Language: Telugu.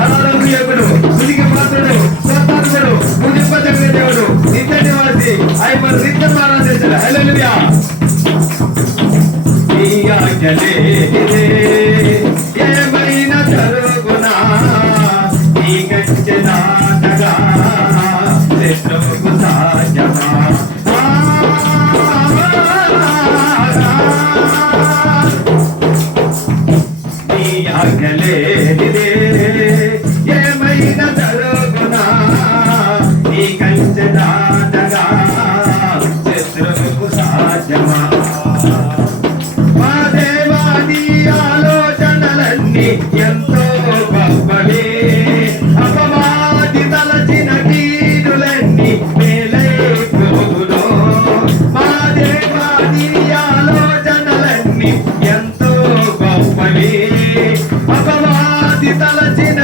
ఆరాధకుడు, స్తుతికి పాత్రుడు, స్తోత్రార్హుడు, పూజింపదగిన దేవుడు, నిత్య నివాసి ఆయన నిత్యం ఆరాధించాడు. హల్లెలూయా. ఈ ఆజ్ఞలే ఏమైనా జరుగునా, ఈ గచ్చె దాటగా శత్రువుకు సాధ్యమా? ఈ ఆజ్ఞలే ఏమైనా జరుగునా, ఈ గచ్చె దాటగా శత్రువుకు సాధ్యమా? ఎంతో గొప్పవి, అపవాది తలచిన కీడులన్నీ మేలైపోవును. మా దేవాది ఆలోచనలన్నీ ఎంతో గొప్పవి, అపవాది తలచిన